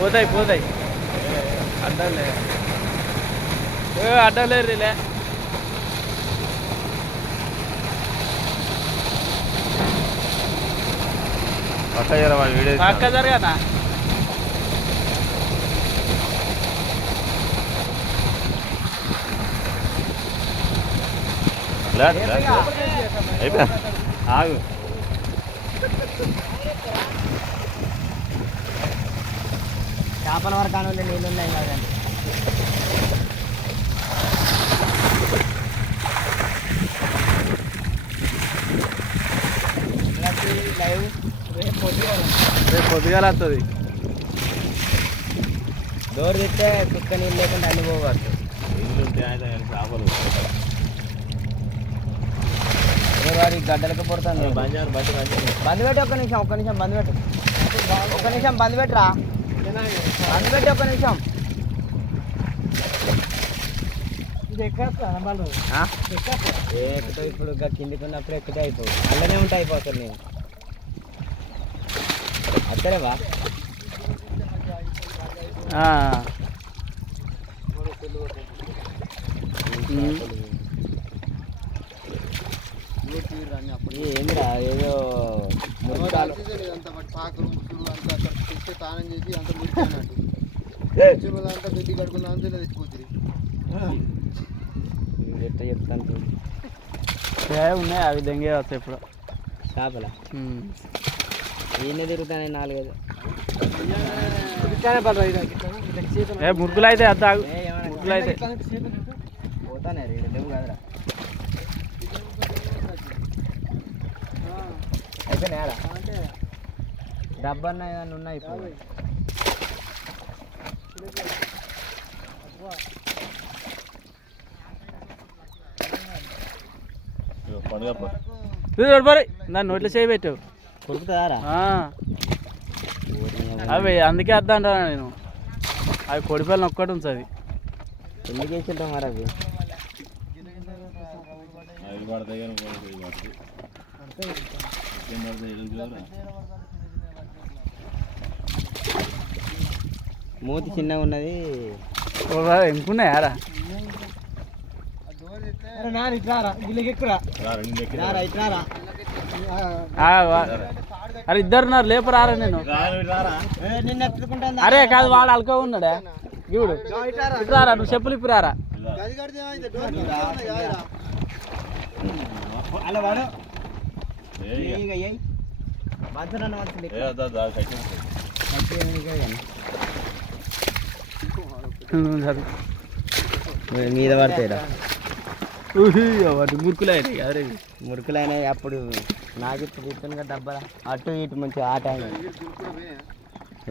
పోతాయి పోతాయి. అడ్డలే. ఏ అడ్డలేరు రీలే. పక్క జర వాడు వీడియో పక్క జరగనా? అయిపోయా ఆగు. చేపల వరకు అని నీళ్ళు ఉన్నాయి కదండి లైవ్ రేపు పొద్దుగా రేపు పొద్దుగాల వస్తుంది డోర్ తెస్తే కుక్క నీళ్ళు లేకుండా అన్ని పోవచ్చు చేపలు వాడి గడ్డలకు బంజారు. బంద్ పెట్టి ఒక్క నిమిషం ఒక్క నిమిషం బంద్ పెట్టు. ఒక్క నిమిషం బంద్ పెట్టరా. బంద్ పెట్టి ఒక్క నిమిషం ఎక్కుతావు ఇప్పుడు కిందికి ఉన్నప్పుడు ఎక్కితే అయిపోవు. అందులోనే ఉంటే అయిపోతాను నేను. అత్తలేవా ఆ. పాకలు ముసులు అంతా అక్కడ తెస్తే తానం చేసి అంత అంతా గడ్డి కడుకున్నా అంతా తెచ్చిపోతుంది. ఎట్లా చెప్తాను ఉన్నాయి అవి దెంగే వస్తాయి ఇప్పుడు. చేపల. ఈయన తిరుగుతానే నాలుగైదు. ఏ మురుకులు అయితే అద్ద మురుకులు అయితే పోతానే రేడు లేవు కదరా. అయిపోయినాయారా డబ్బన్నా ఏదన్నా ఉన్నాయి ఇప్పుడు దాన్ని నోట్లో చేయి పెట్టావు. అవి అందుకే అద్దా అంటాను నేను. అవి కొడిపిల్లని ఒక్కటి ఉంచది. ఎందుకు వేసింటాం మరి అవి? అవి పడతాయి కానీ పోయి పడతాయి ఏం పడతాయి ఎదుగు కదా మూతి చిన్నగా ఉన్నది. ఎంకున్నాయారా అరే ఇద్దరు ఉన్నారు లేపరారా నేను? అరే కాదు వాడు అల్కో ఉన్నాడా? ఇవుడు ఇప్పురారా నువ్వు చెప్పులు ఇప్పురారా. అలా వాడు. ఏ ఇక. ఇక ఏయ్ మంచనన్న మంచి ఏ అద్దా, అద్దా, కట్టించు. నువ్వు చదువు. మీద పడతాయిరా వాటి మురుకులు అయినాయి అరే మురుకులైన అప్పుడు నాకు ఇప్పుడు కదా డబ్బా అటు ఇటు మంచి ఆట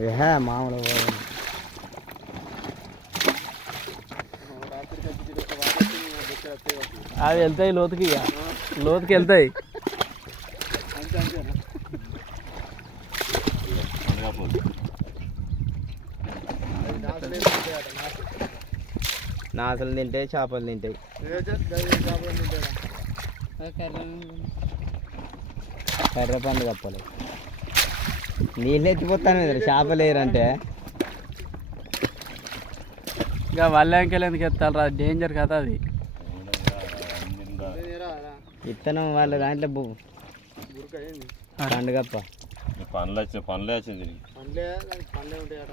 ఏహే మామూలు అవి వెళ్తాయి లోతుకి ఇక. లోతుకి వెళ్తాయి. నాసలు తింటాయి చేపలు తింటాయి. కర్ర పండు తప్పలేదు నీళ్ళు ఎత్తిపోతాను కదా చేపలు వేయరంటే. ఇక వల్లంకెళ్ళి ఎందుకు ఎత్తాలరా డేంజర్ కదా అది. విత్తనం వాళ్ళ దాంట్లో బు- పండుగప్ప పనులు వచ్చింది పనులే వచ్చింది. పండ్లే పండ్లే ఉంటాయట.